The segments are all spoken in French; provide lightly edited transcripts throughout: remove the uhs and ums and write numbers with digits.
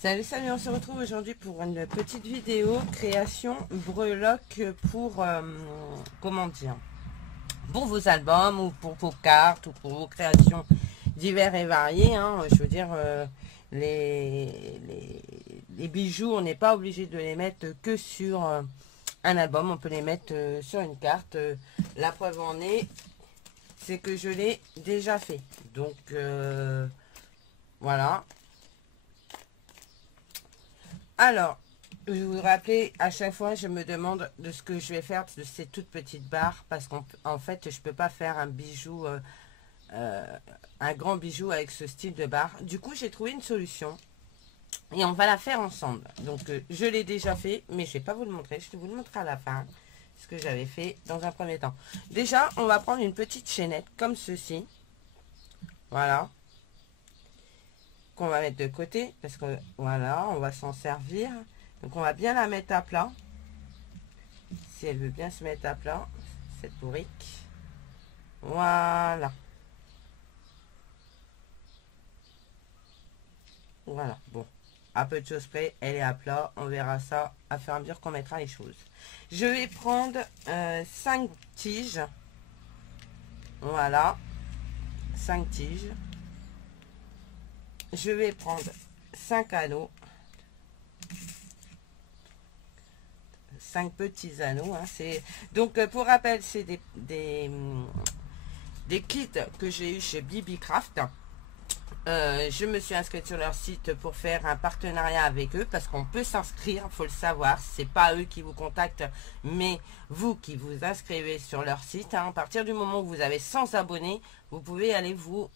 Salut, salut, on se retrouve aujourd'hui pour une petite vidéo création breloque pour, comment dire, pour vos albums ou pour vos cartes ou pour vos créations diverses et variées. Hein. Je veux dire, les bijoux, on n'est pas obligé de les mettre que sur un album, on peut les mettre sur une carte. La preuve en est, c'est que je l'ai déjà fait. Donc, voilà. Alors, je vous rappelle, à chaque fois, je me demande de ce que je vais faire de ces toutes petites barres, parce qu'en fait, je ne peux pas faire un bijou, un grand bijou avec ce style de barre. Du coup, j'ai trouvé une solution et on va la faire ensemble. Donc, je l'ai déjà fait, mais je ne vais pas vous le montrer. Je vais vous le montrer à la fin, ce que j'avais fait dans un premier temps. Déjà, on va prendre une petite chaînette comme ceci. Voilà. Qu'on va mettre de côté, parce que voilà, on va s'en servir. Donc on va bien la mettre à plat. Si elle veut bien se mettre à plat, cette bourrique. Voilà. Voilà. Bon. À peu de choses près, elle est à plat. On verra ça à fur et à mesure qu'on mettra les choses. Je vais prendre 5 tiges. Voilà. 5 tiges. Je vais prendre 5 anneaux. 5 petits anneaux. Hein. Donc, pour rappel, c'est des kits que j'ai eu chez BBcraft. Je me suis inscrite sur leur site pour faire un partenariat avec eux parce qu'on peut s'inscrire, il faut le savoir. C'est pas eux qui vous contactent, mais vous qui vous inscrivez sur leur site. Hein. À partir du moment où vous avez 100 abonnés, vous pouvez aller vous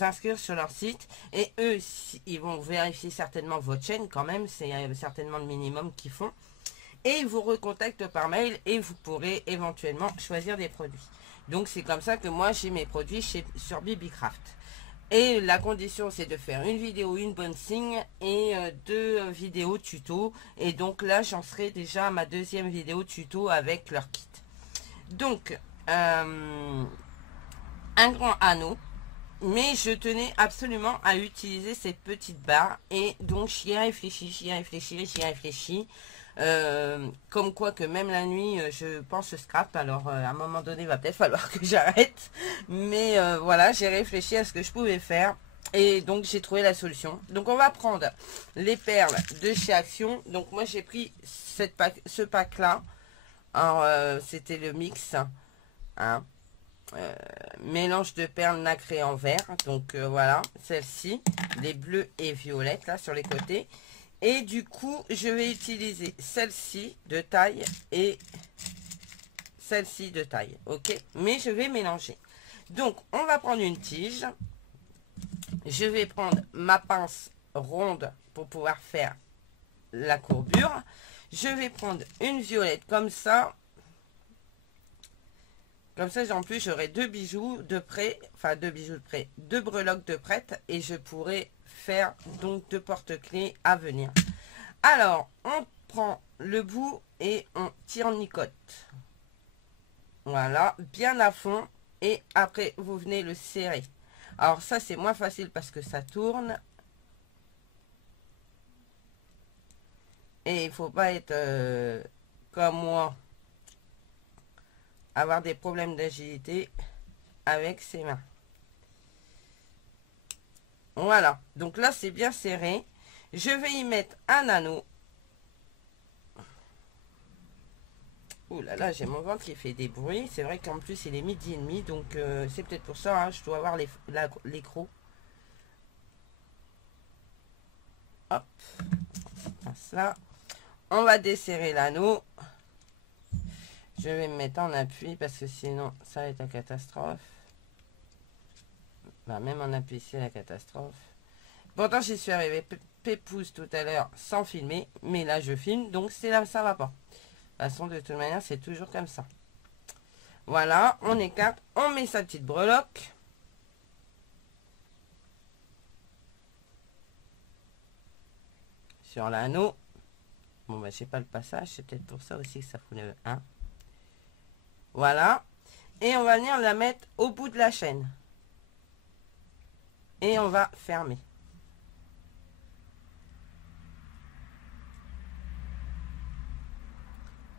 inscrire sur leur site et eux, ils vont vérifier certainement votre chaîne quand même. C'est certainement le minimum qu'ils font. Et ils vous recontactent par mail et vous pourrez éventuellement choisir des produits. Donc c'est comme ça que moi j'ai mes produits sur BBcraft. Et la condition c'est de faire une vidéo, une bonne signe et 2 vidéos tuto. Et donc là j'en serai déjà à ma 2e vidéo tuto avec leur kit. Donc un grand anneau. Mais je tenais absolument à utiliser cette petite barre. Et donc j'y ai réfléchi, j'y ai réfléchi, j'y ai réfléchi. Comme quoi que même la nuit je pense scrap, alors à un moment donné il va peut-être falloir que j'arrête, mais voilà, j'ai réfléchi à ce que je pouvais faire et donc j'ai trouvé la solution. Donc on va prendre les perles de chez Action. Donc moi j'ai pris ce pack là, alors c'était le mix, hein, mélange de perles nacrées en vert. Donc voilà, celle-ci, les bleus et violettes là sur les côtés. Et du coup, je vais utiliser celle-ci de taille et celle-ci de taille. Ok? Mais je vais mélanger. Donc, on va prendre une tige. Je vais prendre ma pince ronde pour pouvoir faire la courbure. Je vais prendre une violette comme ça. Comme ça, en plus, j'aurai 2 bijoux de près. Enfin, 2 bijoux de près. 2 breloques de prête. Et je pourrai faire donc 2 porte-clés à venir. Alors, on prend le bout et on tire en nicote. Voilà, bien à fond. Et après, vous venez le serrer. Alors ça, c'est moins facile parce que ça tourne. Et il ne faut pas être comme moi, avoir des problèmes d'agilité avec ses mains. Voilà, donc là, c'est bien serré. Je vais y mettre un anneau. Ouh là là, j'ai mon ventre qui fait des bruits. C'est vrai qu'en plus, il est 12h30. Donc, c'est peut-être pour ça. Hein, je dois avoir les crocs. Hop. Ça. On va desserrer l'anneau. Je vais me mettre en appui parce que sinon, ça va être la catastrophe. Bah, même en appui, c'est la catastrophe. Pourtant, j'y suis arrivée pépouze tout à l'heure sans filmer. Mais là, je filme. Donc, c'est là, ça va pas. De toute façon, de toute manière, c'est toujours comme ça. Voilà, on écarte, on met sa petite breloque. Sur l'anneau. Bon, bah, je sais pas le passage, c'est peut-être pour ça aussi que ça fout le 1. Voilà. Et on va venir la mettre au bout de la chaîne. Et on va fermer.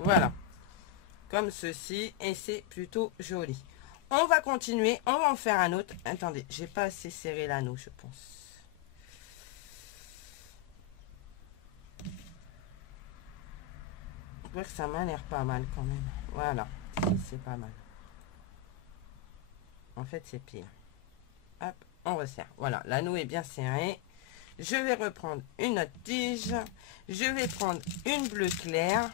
Voilà. Comme ceci. Et c'est plutôt joli. On va continuer. On va en faire un autre. Attendez, j'ai pas assez serré l'anneau, je pense. Je vois que ça m'a l'air pas mal quand même. Voilà. C'est pas mal. En fait, c'est pire. Hop, on resserre. Voilà, l'anneau est bien serré. Je vais reprendre une autre tige. Je vais prendre une bleue claire.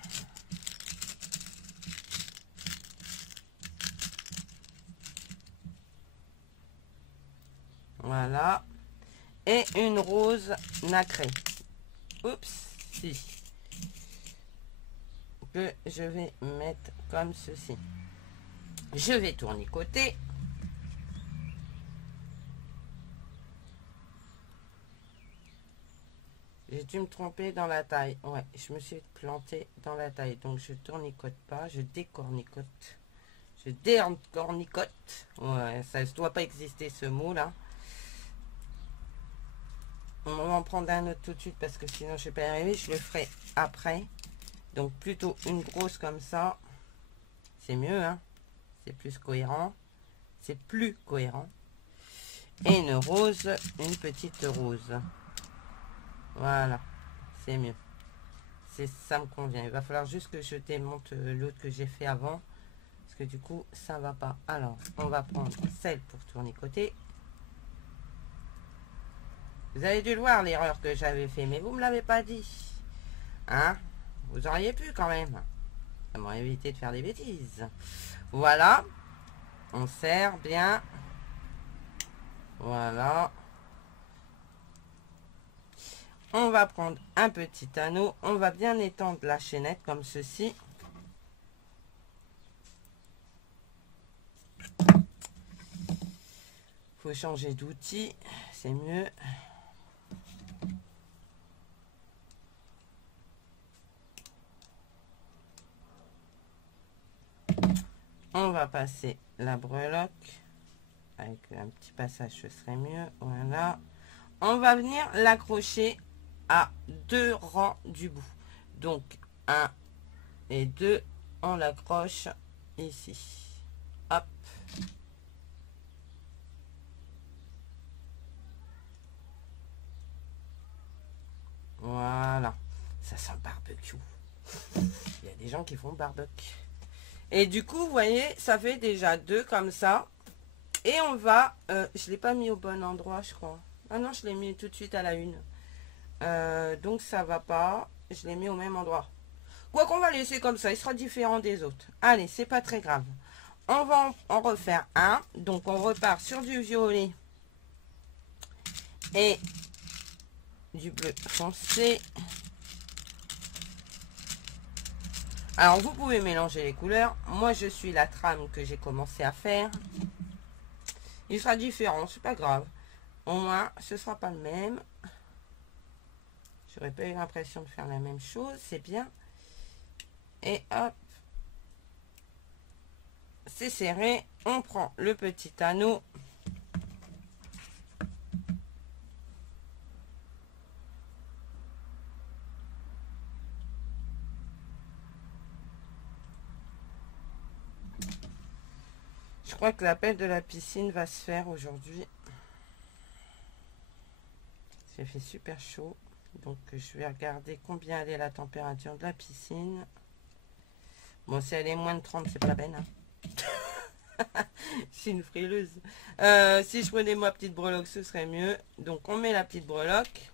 Voilà. Et une rose nacrée. Oups, si. Que je vais mettre comme ceci. Je vais tournicoter. J'ai dû me tromper dans la taille. Ouais, je me suis plantée dans la taille. Donc je tournicote pas, je décornicote. Je décornicote. Ouais, ça ne doit pas exister ce mot là. On va en prendre un autre tout de suite parce que sinon je ne vais pas y arriver. Je le ferai après. Donc plutôt une grosse comme ça. C'est mieux, hein. C'est plus cohérent. C'est plus cohérent. Et une rose, une petite rose. Voilà, c'est mieux. Ça me convient. Il va falloir juste que je démonte l'autre que j'ai fait avant. Parce que du coup, ça va pas. Alors, on va prendre celle pour tournicoter. Vous avez dû le voir l'erreur que j'avais fait, mais vous me l'avez pas dit. Hein? Vous auriez pu quand même. Ça m'aurait évité de faire des bêtises. Voilà. On serre bien. Voilà. On va prendre un petit anneau. On va bien étendre la chaînette comme ceci. Faut changer d'outil. C'est mieux. On va passer la breloque. Avec un petit passage, ce serait mieux. Voilà. On va venir l'accrocher à 2 rangs du bout. Donc 1 et 2, on l'accroche ici. Hop. Voilà. Ça sent le barbecue. Il y a des gens qui font barbecue. Et du coup, vous voyez, ça fait déjà 2 comme ça. Et on va... je ne l'ai pas mis au bon endroit, je crois. Ah non, je l'ai mis tout de suite à la une. Donc ça va pas. Je l'ai mis au même endroit. Quoi qu'on va laisser comme ça, il sera différent des autres. Allez, c'est pas très grave. On va en refaire un. Donc on repart sur du violet et du bleu foncé. Alors vous pouvez mélanger les couleurs. Moi je suis la trame que j'ai commencé à faire. Il sera différent, c'est pas grave. Au moins ce sera pas le même. J'aurais pas eu l'impression de faire la même chose, c'est bien. Et hop, c'est serré. On prend le petit anneau. Je crois que l'appel de la piscine va se faire aujourd'hui. Il fait super chaud. Donc je vais regarder combien elle est la température de la piscine. Bon, si elle est moins de 30, c'est pas la peine. Hein. C'est une frileuse. Si je prenais ma petite breloque, ce serait mieux. Donc on met la petite breloque.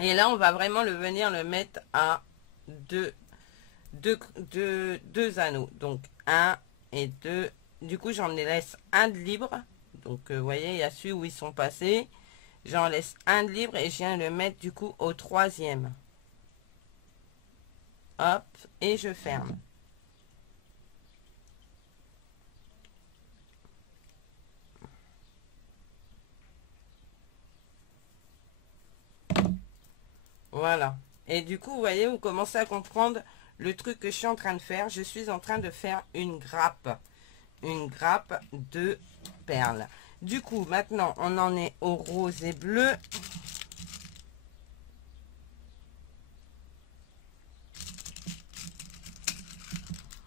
Et là, on va vraiment venir le mettre à deux anneaux. Donc 1 et 2. Du coup, j'en laisse un de libre. Donc vous voyez, il y a celui où ils sont passés. J'en laisse un de libre et je viens le mettre du coup au 3e. Hop, et je ferme. Voilà. Et du coup, vous voyez, vous commencez à comprendre le truc que je suis en train de faire. Je suis en train de faire une grappe. Une grappe de perles. Du coup, maintenant, on en est au rose et bleu.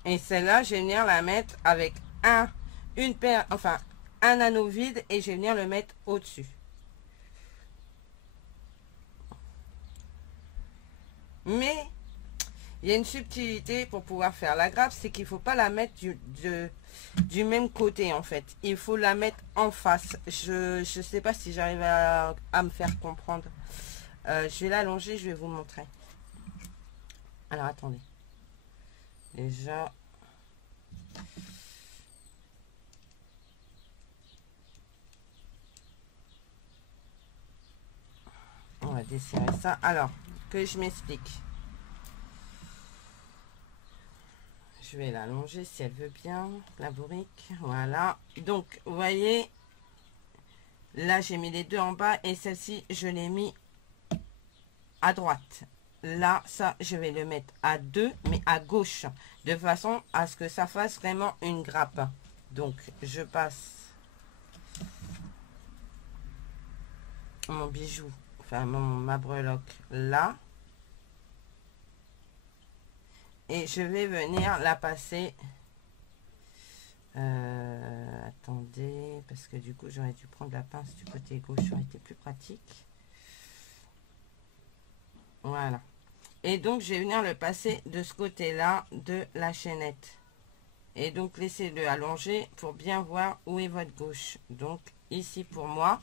Et celle-là, je vais venir la mettre avec une paire, enfin, un anneau vide et je vais venir le mettre au-dessus. Mais il y a une subtilité pour pouvoir faire la grappe, c'est qu'il ne faut pas la mettre du même côté en fait. Il faut la mettre en face. Je sais pas si j'arrive à me faire comprendre. Je vais l'allonger, je vais vous montrer. Alors attendez. Déjà. On va desserrer ça. Alors, que je m'explique. Je vais l'allonger si elle veut bien, la bourrique. Voilà. Donc, vous voyez, là, j'ai mis les deux en bas et celle-ci, je l'ai mis à droite. Là, ça, je vais le mettre à 2, mais à gauche, de façon à ce que ça fasse vraiment une grappe. Donc, je passe mon bijou, enfin ma breloque là. Et je vais venir la passer. Attendez, parce que du coup, j'aurais dû prendre la pince du côté gauche, ça aurait été plus pratique. Voilà. Et donc, je vais venir le passer de ce côté-là de la chaînette. Et donc, laissez-le allonger pour bien voir où est votre gauche. Donc, ici pour moi.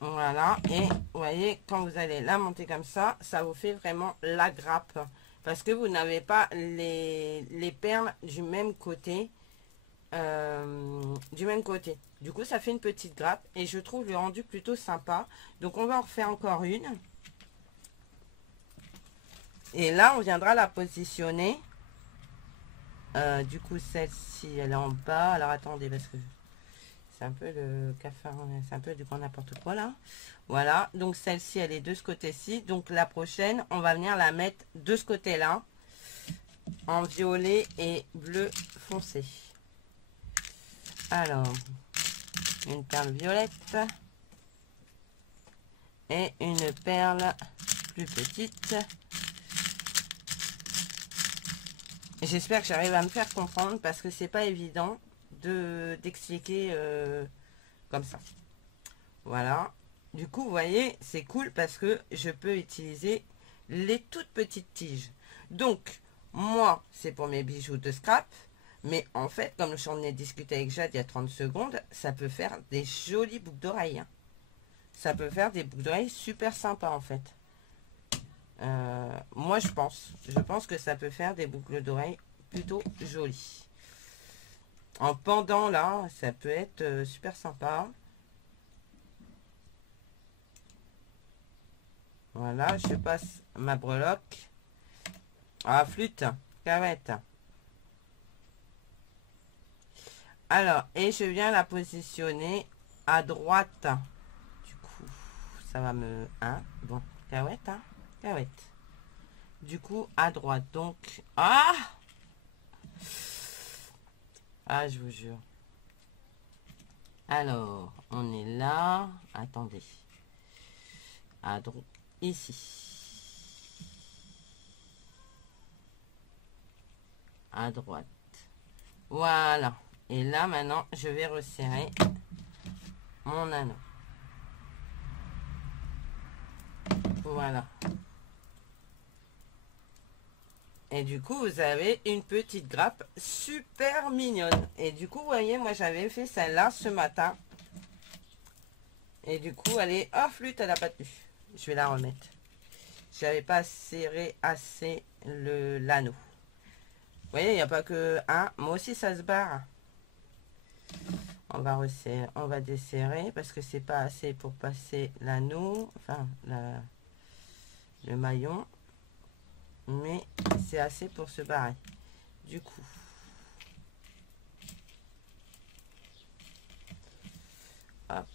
Voilà. Et vous voyez, quand vous allez la monter comme ça, ça vous fait vraiment la grappe. Parce que vous n'avez pas les perles du même côté. Du coup, ça fait une petite grappe. Et je trouve le rendu plutôt sympa. Donc, on va en refaire encore une. Et là, on viendra la positionner. Du coup, celle-ci, elle est en bas. Alors, attendez, parce que c'est un peu le cafard. C'est un peu du grand n'importe quoi, là. Voilà. Donc, celle-ci, elle est de ce côté-ci. Donc, la prochaine, on va venir la mettre de ce côté-là. En violet et bleu foncé. Alors, une perle violette. Et une perle plus petite. J'espère que j'arrive à me faire comprendre parce que c'est pas évident d'expliquer comme ça. Voilà. Du coup, vous voyez, c'est cool parce que je peux utiliser les toutes petites tiges. Donc, moi, c'est pour mes bijoux de scrap. Mais en fait, comme j'en ai discuté avec Jade il y a 30 secondes, ça peut faire des jolies boucles d'oreilles. Hein. Ça peut faire des boucles d'oreilles super sympas en fait. Moi je pense que ça peut faire des boucles d'oreilles plutôt jolies. En pendant là, ça peut être super sympa. Voilà, je passe ma breloque. Ah, flûte, cavette. Alors, et je viens la positionner à droite. Du coup, ça va me... Hein, bon, cavette, hein, cavette. Du coup, à droite. Donc, ah, je vous jure. Alors, on est là. Attendez. À droite. Ici. À droite. Voilà. Et là, maintenant, je vais resserrer mon anneau. Voilà. Et du coup, vous avez une petite grappe super mignonne. Et du coup, vous voyez, moi, j'avais fait celle-là ce matin. Et du coup, elle est... Oh, flûte, elle n'a pas tenu. Je vais la remettre. J'avais pas serré assez l'anneau. Vous voyez, il n'y a pas que un. Moi aussi, ça se barre. On va resserrer, on va desserrer parce que c'est pas assez pour passer l'anneau. Enfin, le maillon. Mais c'est assez pour se barrer. Du coup, hop,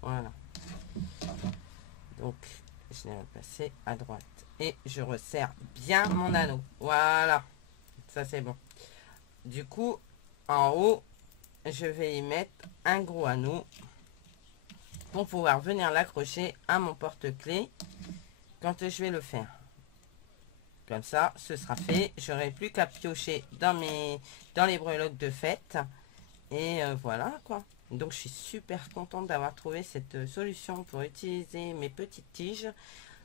voilà. Donc, je l'ai passé à droite et je resserre bien mon anneau. Voilà, ça c'est bon. Du coup, en haut, je vais y mettre un gros anneau pour pouvoir venir l'accrocher à mon porte-clés quand je vais le faire. Comme ça, ce sera fait. J'aurai plus qu'à piocher dans les breloques de fête. Et voilà quoi. Donc je suis super contente d'avoir trouvé cette solution pour utiliser mes petites tiges.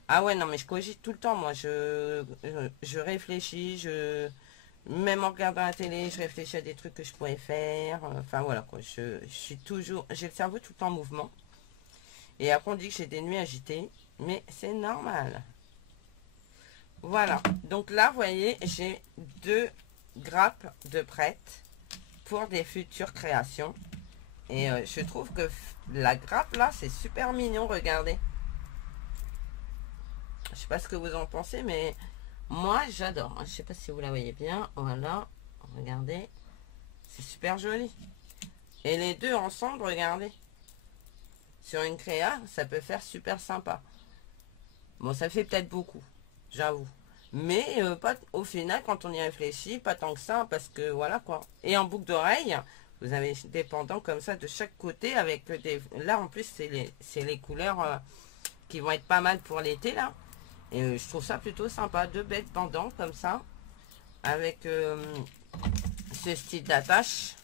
Ah ouais, non mais je cogite tout le temps moi. Je réfléchis, même en regardant la télé, je réfléchis à des trucs que je pourrais faire. Enfin voilà quoi. Je suis toujours, j'ai le cerveau tout le temps en mouvement. Et après on dit que j'ai des nuits agitées. Mais c'est normal. Voilà, donc là, vous voyez, j'ai 2 grappes de prêtes pour des futures créations. Et je trouve que la grappe, là, c'est super mignon, regardez. Je sais pas ce que vous en pensez, mais moi, j'adore. Je sais pas si vous la voyez bien. Voilà, regardez. C'est super joli. Et les deux ensemble, regardez. Sur une créa, ça peut faire super sympa. Bon, ça fait peut-être beaucoup. J'avoue. Mais pas au final, quand on y réfléchit, pas tant que ça, parce que voilà quoi. Et en boucle d'oreille, vous avez des pendants comme ça de chaque côté avec des... Là en plus, c'est les couleurs qui vont être pas mal pour l'été là. Et je trouve ça plutôt sympa. 2 belles pendants comme ça. Avec ce style d'attache.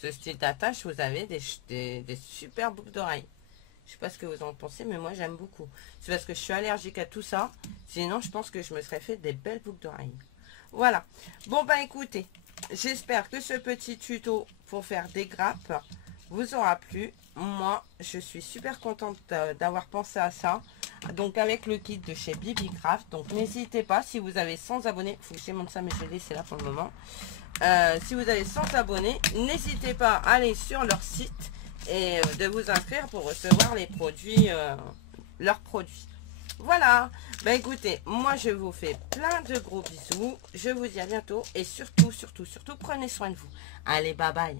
Ce style d'attache, vous avez des super boucles d'oreilles. Je sais pas ce que vous en pensez, mais moi j'aime beaucoup. C'est parce que je suis allergique à tout ça. Sinon, je pense que je me serais fait des belles boucles d'oreilles. Voilà. Bon, bah écoutez, j'espère que ce petit tuto pour faire des grappes vous aura plu. Moi, je suis super contente d'avoir pensé à ça. Donc, avec le kit de chez Bibi Craft. Donc, n'hésitez pas, si vous avez 100 abonnés. Il faut que je monte ça, mais je l'ai laissé là pour le moment. Si vous avez 100 abonnés, n'hésitez pas à aller sur leur site et de vous inscrire pour recevoir les produits, leurs produits. Voilà, bah écoutez, moi je vous fais plein de gros bisous, je vous dis à bientôt et surtout, prenez soin de vous. Allez, bye bye.